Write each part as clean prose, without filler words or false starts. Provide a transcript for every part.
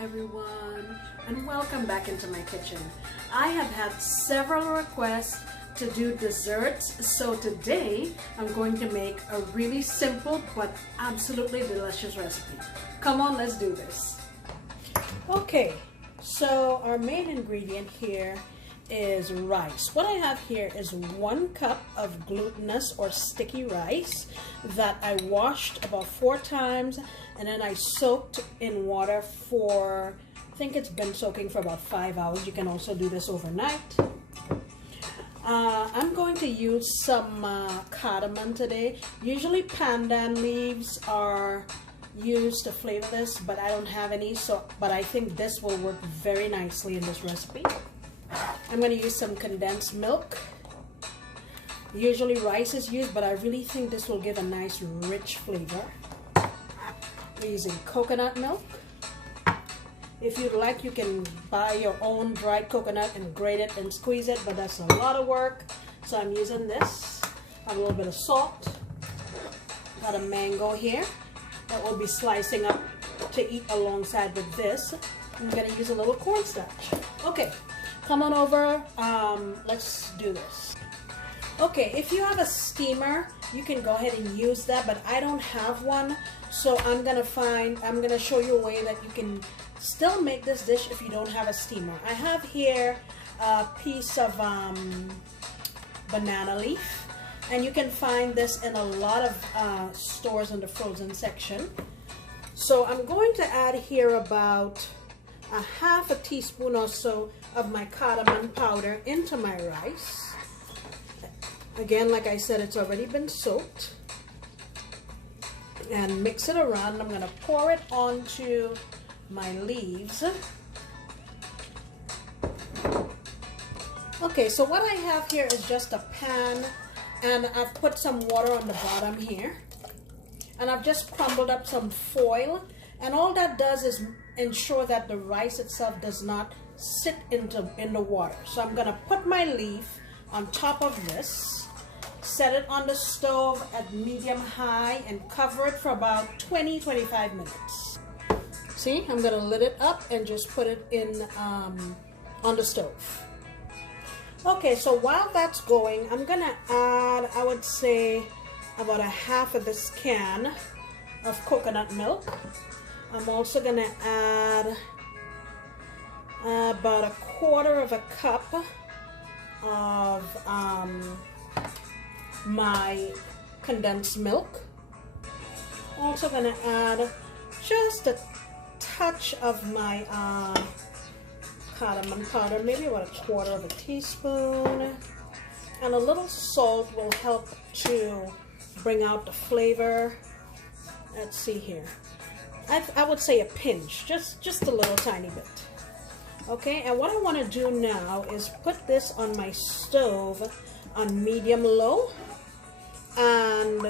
everyone, and welcome back into my kitchen. I have had several requests to do desserts, so today I'm going to make a really simple but absolutely delicious recipe. Come on, let's do this. Okay, so our main ingredient here is rice. What I have here is 1 cup of glutinous or sticky rice that I washed about 4 times, and then I soaked in water for, I think it's been soaking for about 5 hours. You can also do this overnight. I'm going to use some cardamom today. Usually pandan leaves are used to flavor this, but I don't have any, but I think this will work very nicely in this recipe. I'm going to use some condensed milk. Usually rice is used, but I really think this will give a nice rich flavor. We're using coconut milk. If you'd like, you can buy your own dried coconut and grate it and squeeze it, but that's a lot of work, so I'm using this. I have a little bit of salt. Got a mango here that we'll be slicing up to eat alongside with this. I'm going to use a little cornstarch. Okay. Come on over, let's do this. Okay, if you have a steamer, you can go ahead and use that, but I don't have one, so I'm gonna show you a way that you can still make this dish if you don't have a steamer. I have here a piece of banana leaf, and you can find this in a lot of stores in the frozen section. So I'm going to add here about a half a teaspoon or so of my cardamom powder into my rice. Again, like I said, it's already been soaked. And mix it around. I'm going to pour it onto my leaves. Okay, so what I have here is just a pan, and I've put some water on the bottom here. And I've just crumbled up some foil. And all that does is ensure that the rice itself does not sit in the water. So I'm going to put my leaf on top of this, set it on the stove at medium-high, and cover it for about 20-25 minutes. See, I'm going to lid it up and just put it in on the stove. Okay, so while that's going, I'm going to add, I would say, about a half of this can of coconut milk. I'm also going to add about 1/4 cup of my condensed milk. Also going to add just a touch of my cardamom powder, maybe about 1/4 teaspoon. And a little salt will help to bring out the flavor. Let's see here. I would say a pinch, just a little tiny bit. Okay, and what I want to do now is put this on my stove on medium-low and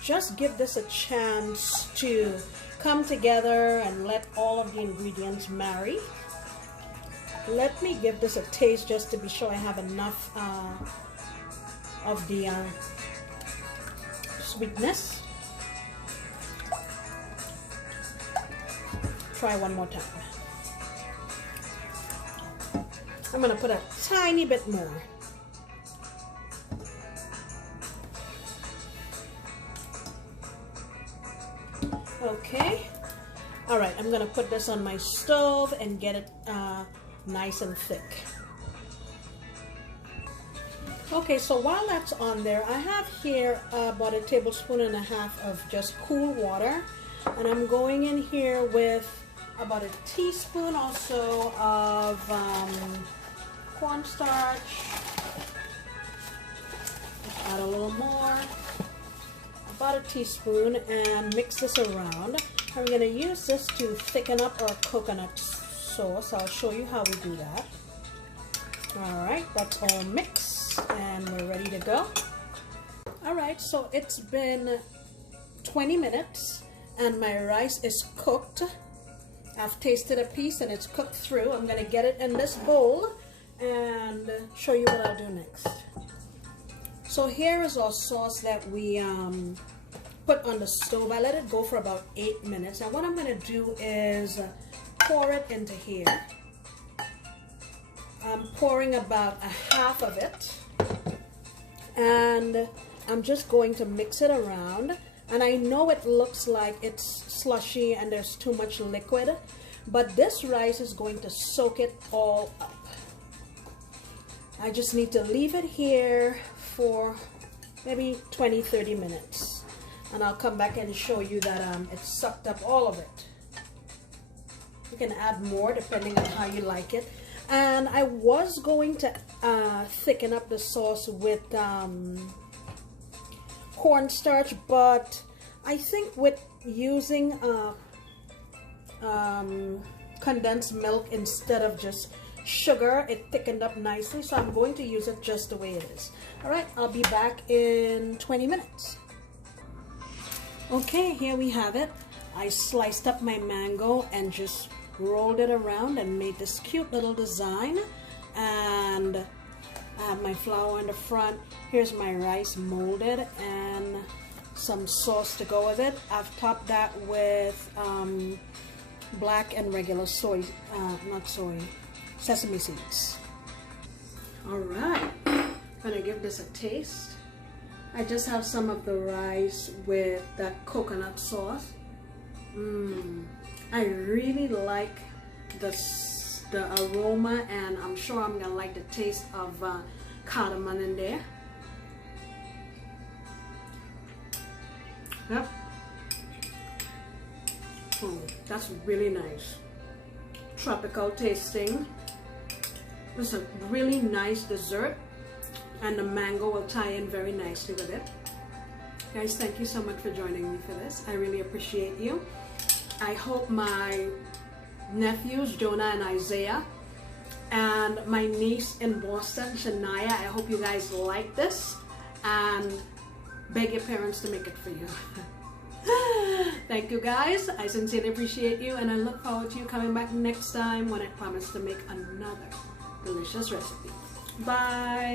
just give this a chance to come together and let all of the ingredients marry. Let me give this a taste just to be sure I have enough of the sweetness. Try one more time. I'm going to put a tiny bit more. Okay. All right, I'm going to put this on my stove and get it nice and thick. Okay, so while that's on there, I have here about 1.5 tablespoons of just cool water, and I'm going in here with about 1 teaspoon or so of cornstarch. Add a little more, about 1 teaspoon, and mix this around. I'm going to use this to thicken up our coconut sauce. I'll show you how we do that. Alright, that's all mixed and we're ready to go. Alright, so it's been 20 minutes and my rice is cooked. I've tasted a piece and it's cooked through. I'm going to get it in this bowl and show you what I'll do next. So here is our sauce that we put on the stove. I let it go for about 8 minutes. And what I'm going to do is pour it into here. I'm pouring about a half of it, and I'm just going to mix it around. And I know it looks like it's slushy and there's too much liquid, but this rice is going to soak it all up. I just need to leave it here for maybe 20-30 minutes, and I'll come back and show you that it's sucked up all of it. You can add more depending on how you like it. And I was going to thicken up the sauce with cornstarch, but I think with using condensed milk instead of just sugar, it thickened up nicely, so I'm going to use it just the way it is. All right, I'll be back in 20 minutes. Okay, here we have it. I sliced up my mango and just rolled it around and made this cute little design, and I have my flour in the front. Here's my rice molded and some sauce to go with it. I've topped that with black and regular soy, not soy, sesame seeds. All right, gonna give this a taste. I just have some of the rice with that coconut sauce. I really like the aroma, and I'm sure I'm gonna like the taste of cardamom in there. Yep. That's really nice. Tropical tasting. It's a really nice dessert, and the mango will tie in very nicely with it. Guys, thank you so much for joining me for this. I really appreciate you. I hope my nephews, Jonah and Isaiah, and my niece in Boston, Shania, I hope you guys like this, and beg your parents to make it for you. Thank you guys. I sincerely appreciate you, and I look forward to you coming back next time when I promise to make another delicious recipe. Bye.